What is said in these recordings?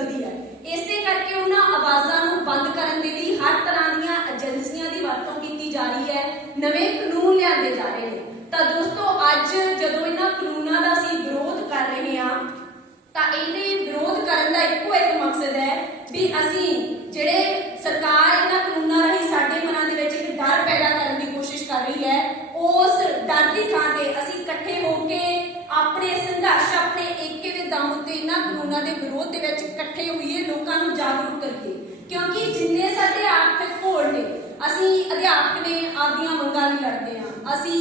ਨਿਕਲਦੀ ਹੈ। ਇਸੇ ਕਰਕੇ ਉਹਨਾਂ ਆਵਾਜ਼ਾਂ ਨੂੰ ਬੰਦ ਕਰਨ ਦੇ ਲਈ ਹਰ ਤਰ੍ਹਾਂ ਦੀਆਂ ਏਜੰਸੀਆਂ ਦੀ ਵਰਤੋਂ ਕੀਤੀ ਜਾ ਰਹੀ ਹੈ। ਨਵੇਂ ਕਾਨੂੰਨ ਲਿਆਂਦੇ ਜਾ ਰਹੇ ਨੇ। ਤਾਂ ਦੋਸਤੋ, ਅੱਜ ਜਦੋਂ ਇਹਨਾਂ ਕਾਨੂੰਨਾਂ ਦਾ ਅਸੀਂ ਵਿਰੋਧ ਕਰ ਰਹੇ ਹਾਂ, ਤਾਂ ਇਹਦੇ ਵਿਰੋਧ ਕਰਨ ਦਾ ਇੱਕੋ ਇੱਕ ਮਕਸਦ ਹੈ ਵੀ ਅਸੀਂ ਜਿਹੜੇ ਸਰਕਾਰ ਇਹਨਾਂ ਕਾਨੂੰਨਾਂ ਰਾਹੀਂ ਸਾਡੇ ਮਨਾਂ ਦੇ ਵਿੱਚ ਇੱਕ ਡਰ ਪੈਦਾ ਕਰਨ ਦੀ ਕੋਸ਼ਿਸ਼ ਕਰ ਰਹੀ ਹੈ, ਉਸ ਡਰ ਦੀ ਥਾਂ ਤੇ ਅਸੀਂ ਇਕੱਠੇ ਹੋ ਕੇ ਆਪਣੇ ਸੰਘਰਸ਼ ਆਪਣੇ ਏਕੇ ਦੇ ਦਮ ਉੱਤੇ ਇਹਨਾਂ ਕਾਨੂੰਨਾਂ ਦੇ ਵਿਰੋਧ ਦੇ ਵਿੱਚ ਇਕੱਠੇ ਹੋਈਏ, ਲੋਕਾਂ ਨੂੰ ਜਾਗਰੂਕ ਕਰੀਏ। ਕਿਉਂਕਿ ਜਿੰਨੇ ਸਾਡੇ ਆਰਥਿਕ ਘੋਲ ਨੇ, ਅਸੀਂ ਅਧਿਆਪਕ ਨੇ ਆਪਦੀਆਂ ਮੰਗਾਂ ਲਈ ਲੜਦੇ ਹਾਂ। ਅਸੀਂ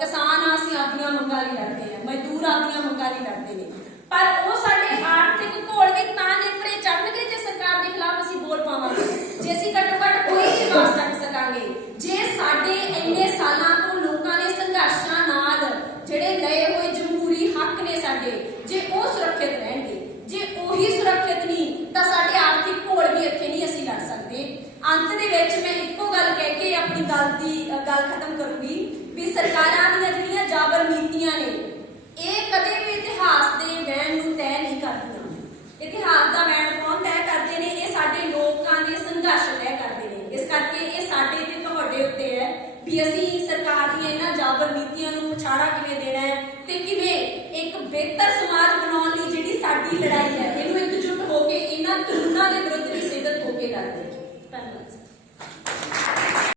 ਕਿਸਾਨ ਆ ਅਸੀਂ ਆਪਦੀਆਂ ਮੰਗਾਂ ਲਈ ਲੜਦੇ ਹਾਂ। ਮਜ਼ਦੂਰ ਆਪਦੀਆਂ ਮੰਗਾਂ ਲਈ ਲੜਦੇ ਨੇ। ਪਰ ਉਹ ਸਾਡੇ ਆਰਥਿਕ ਘੋਲ ਦੇ ਤਾਂ ਨੇਪਰੇ ਚੜਨਗੇ ਜੇ ਸਰਕਾਰ ਦੇ ਖਿਲਾਫ ਅਸੀਂ ਬੋਲ ਪਾਵਾਂਗੇ। ਜੇ ਅਸੀਂ ਘੱਟੋ ਘੱਟ ਕੋਈ ਵੀ ਆਵਾਜ਼ ਚੱਕ ਸਕਾਂਗੇ ਜੇ ਸਾਡੇ ਇੰਨੇ ਸਾਲਾਂ ਤੋਂ ਲੋਕਾਂ ਨੇ ਸੰਘਰਸ਼ਾਂ ਨਾਲ ਜਿਹੜੇ ਲਏ ਹੋਏ ਜਮਹੂਰੀ ਹੱਕ ਨੇ ਸਾਡੇ ਜੇ ਉਹ ਸੁਰੱਖਿਅਤ ਰਹਿਣਗੇ ਜੇ ਉਹੀ ਸੁਰੱਖਿਅਤ ਨਹੀਂ ਤਾਂ ਸਾਡੇ ਆਰਥਿਕ ਘੋਲ ਵੀ ਇੱਥੇ ਨਹੀਂ ਅਸੀਂ ਲੜ ਸਕਦੇ ਅੰਤ ਦੇ ਵਿੱਚ ਮੈਂ ਇੱਕੋ ਗੱਲ ਕਹਿ ਕੇ ਆਪਣੀ ਗੱਲ ਦੀ ਗੱਲ ਖਤਮ ਕਰੂੰਗੀ ਵੀ ਸਰਕਾਰਾਂ ਦੀਆਂ ਜਿਹੜੀਆਂ ਜਾਬਰ ਨੀਤੀਆਂ ਨੇ, ਇਹ ਕਦੇ ਵੀ ਇਤਿਹਾਸ ਦੇ ਵੈਣ ਨੂੰ ਤੈਅ ਨਹੀਂ ਕਰਦੀਆਂ। ਇਤਿਹਾਸ ਦਾ ਵੈਣ ਕੌਣ ਤੈਅ ਕਰਦੇ ਨੇ? ਇਹ ਸਾਡੇ ਲੋਕਾਂ ਦੇ ਸੰਘਰਸ਼ ਤੈਅ ਕਰਦੇ ਨੇ। ਇਸ ਕਰਕੇ ਇਹ ਸਾਡੇ ਤੇ ਤੁਹਾਡੇ ਉੱਤੇ ਹੈ ਵੀ ਅਸੀਂ ਸਰਕਾਰ ਦੀਆਂ ਇਹਨਾਂ ਜਾਬਰ ਨੀਤੀਆਂ ਨੂੰ ਪਛਾੜਾ ਕਿਵੇਂ ਦੇਣਾ ਹੈ ਤੇ ਕਿਵੇਂ ਇੱਕ ਬਿਹਤਰ ਸਮਾਜ ਬਣਾਉਣ ਲਈ ਜਿਹੜੀ ਸਾਡੀ ਲੜਾਈ ਹੈ, ਇਹਨੂੰ ਇਕਜੁੱਟ ਹੋ ਕੇ ਇਹਨਾਂ ਕਾਨੂੰਨਾਂ ਦੇ ਵਿਰੁੱਧ